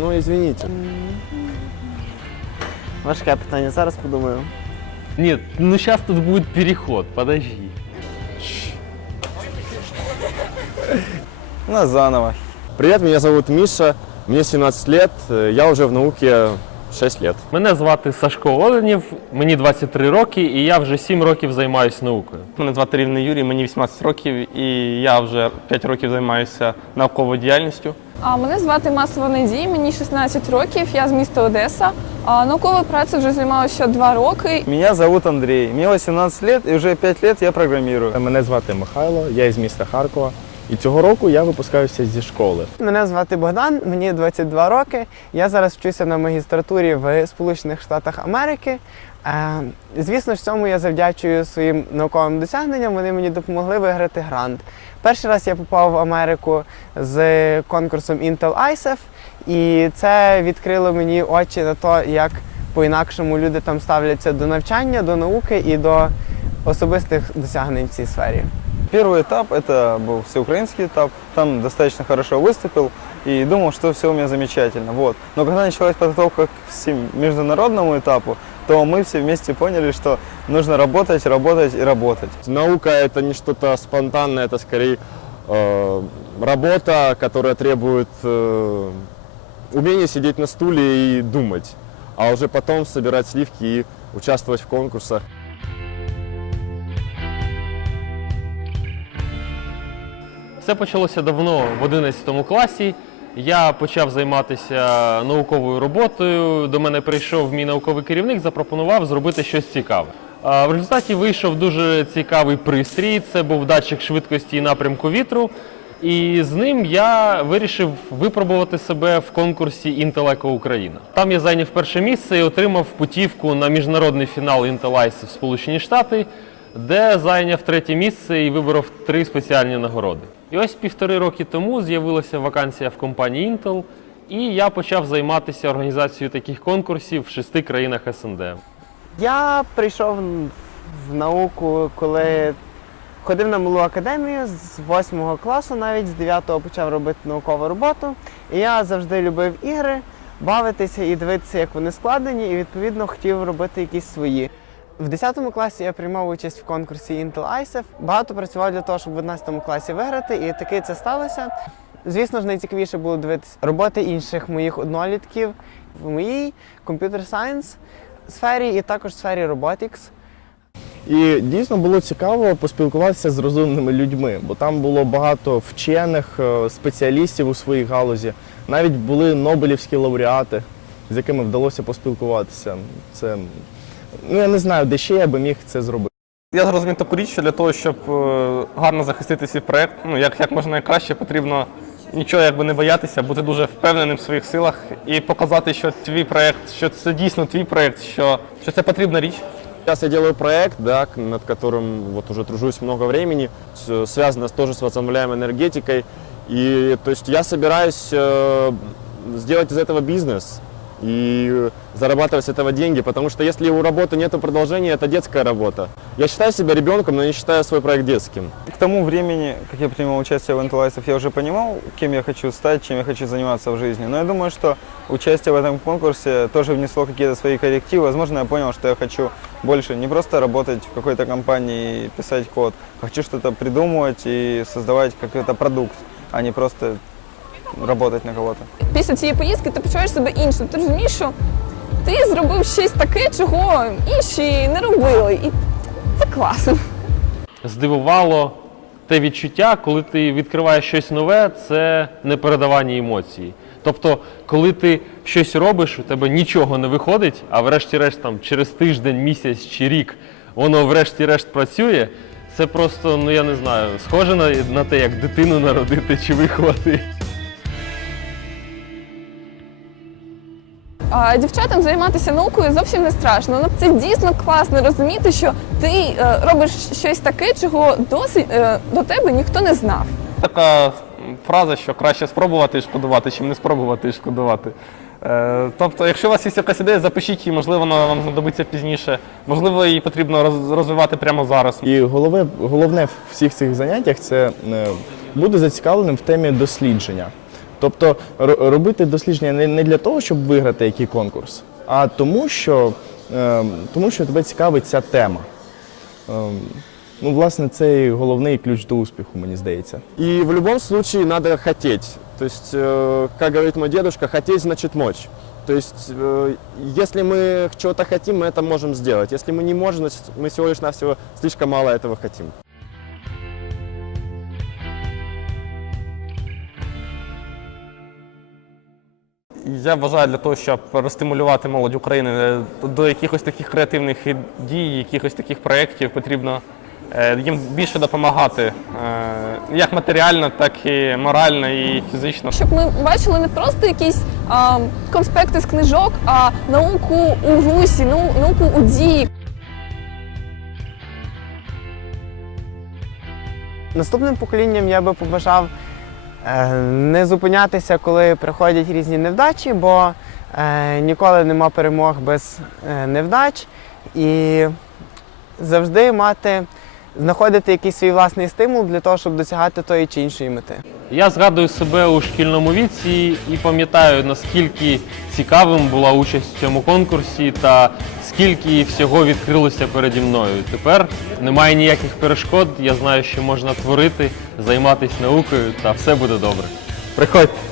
Ну, извините. Важке питання, зараз подумаю. Нет, ну сейчас тут будет переход, подожди. На заново. Привет, меня зовут Миша, мне 17 лет, э, я уже в науке 6 лет. Мене звати Сашко Оленів, мені 23 роки, і я вже 7 років займаюся наукою. Мене звати Рівний Юрій, мені 18 років, і я вже 5 років займаюся науковою діяльністю. А мене звати Маслова Надія, мені 16 років, я з міста Одеса. А науковою працею вже займалася 2 роки. Меня зовут Андрей, мне 18 лет, і вже 5 лет я программирую. Мене звати Михайло, я із міста Харкова. І цього року я випускаюся зі школи. Мене звати Богдан, мені 22 роки. Я зараз вчуся на магістратурі в Сполучених Штатах Америки. Е, звісно ж, цьому я завдячую своїм науковим досягненням. Вони мені допомогли виграти грант. Перший раз я попав в Америку з конкурсом Intel ISEF, і це відкрило мені очі на те, як по-інакшому люди там ставляться до навчання, до науки і до особистих досягнень в цій сфері. Первый этап это был всеукраинский этап. Там достаточно хорошо выступил и думал, что все у меня замечательно. Вот. Но когда началась подготовка к всем международному этапу, то мы все вместе поняли, что нужно работать, работать и работать. Наука это не что-то спонтанное, это скорее э, работа, которая требует э, умения сидеть на стуле и думать, а уже потом собирать сливки и участвовать в конкурсах. Все почалося давно в 11 класі. Я почав займатися науковою роботою. До мене прийшов мій науковий керівник, запропонував зробити щось цікаве. В результаті вийшов дуже цікавий пристрій. Це був датчик швидкості і напрямку вітру. І з ним я вирішив випробувати себе в конкурсі Eco Україна. Там я зайняв перше місце і отримав путівку на міжнародний фінал Ice в Сполучені Штати, де зайняв третє місце і виборов три спеціальні нагороди. І ось півтори роки тому з'явилася вакансія в компанії Intel, і я почав займатися організацією таких конкурсів в шести країнах СНД. Я прийшов в науку, коли ходив на малу академію з 8 класу, навіть з 9 почав робити наукову роботу. І я завжди любив ігри, бавитися і дивитися, як вони складені, і відповідно хотів робити якісь свої. В 10 класі я приймав участь в конкурсі Intel ISEF. Багато працював для того, щоб в 11 класі виграти, і таки це сталося. Звісно ж, найцікавіше було дивитися роботи інших моїх однолітків в моїй комп'ютер сайенс сфері і також сфері robotics. І дійсно було цікаво поспілкуватися з розумними людьми, бо там було багато вчених е, спеціалістів у своїй галузі. Навіть були нобелівські лауреати, з якими вдалося поспілкуватися. Це ну я не знаю, де ще я би міг це зробити. Я зрозумів таку річ, що для того, щоб е, гарно захистити свій проект, ну як, як можна найкраще, потрібно нічого якби не боятися, бути дуже впевненим в своїх силах і показати, що твій проект, що це дійсно твій проект, що, що це потрібна річ. Сейчас я делаю проект, да, к- над которым вот уже тружусь много времени, с- связано с- тоже с возобновляемой энергетикой. И то есть я собираюсь э, сделать из этого бизнес И зарабатывать с этого деньги, потому что если у работы нет продолжения, это детская работа. Я считаю себя ребенком, но не считаю свой проект детским. К тому времени, как я принимал участие в Intel я уже понимал, кем я хочу стать, чем я хочу заниматься в жизни. Но я думаю, что участие в этом конкурсе тоже внесло какие-то свои коррективы. Возможно, я понял, что я хочу больше не просто работать в какой-то компании и писать код. Хочу что-то придумывать и создавать какой-то продукт, а не просто работать на кого-то. Після цієї поїздки ти почуваєш себе іншим. Ти розумієш, що ти зробив щось таке, чого інші не робили. І це класно. здивувало те відчуття, коли ти відкриваєш щось нове, це непередавані емоції. Тобто, коли ти щось робиш, у тебе нічого не виходить, а врешті-решт там через тиждень, місяць чи рік воно врешті-решт працює. Це просто, ну я не знаю, схоже на, на те, як дитину народити чи виховати. Дівчатам займатися наукою зовсім не страшно. Ну це дійсно класно розуміти, що ти е, робиш щось таке, чого досить е, до тебе ніхто не знав. Така фраза, що краще спробувати і шкодувати, чим не спробувати і шкодувати. Е, тобто, якщо у вас є якась ідея, запишіть її, можливо, вона вам знадобиться пізніше, можливо, її потрібно роз- розвивати прямо зараз. І головне, головне в всіх цих заняттях це бути зацікавленим в темі дослідження. Тобто ро- робити дослідження не, не для того, щоб виграти який конкурс, а тому, що, е, тому, що тебе цікавить ця тема. Е, ну, власне, це і головний ключ до успіху, мені здається. И в любом случае надо хотеть. То есть, э, как говорит мой дедушка, хотеть значит мочь. То есть, э, если мы чего-то хотим, мы это можем сделать. Если мы не можем, значит, мы всего лишь навсего слишком мало этого хотим. Я вважаю, для того, щоб розстимулювати молодь України е, до якихось таких креативних дій, якихось таких проєктів, потрібно е, їм більше допомагати е, як матеріально, так і морально і фізично. Щоб ми бачили не просто якісь а, конспекти з книжок, а науку у русі, нау- науку у дії. Наступним поколінням я би побажав не зупинятися, коли приходять різні невдачі, бо е, ніколи нема перемог без е, невдач. І завжди мати, знаходити якийсь свій власний стимул для того, щоб досягати тої чи іншої мети. Я згадую себе у шкільному віці і пам'ятаю, наскільки цікавим була участь в цьому конкурсі та скільки всього відкрилося переді мною. Тепер немає ніяких перешкод. Я знаю, що можна творити, займатися наукою, та все буде добре. Приходьте!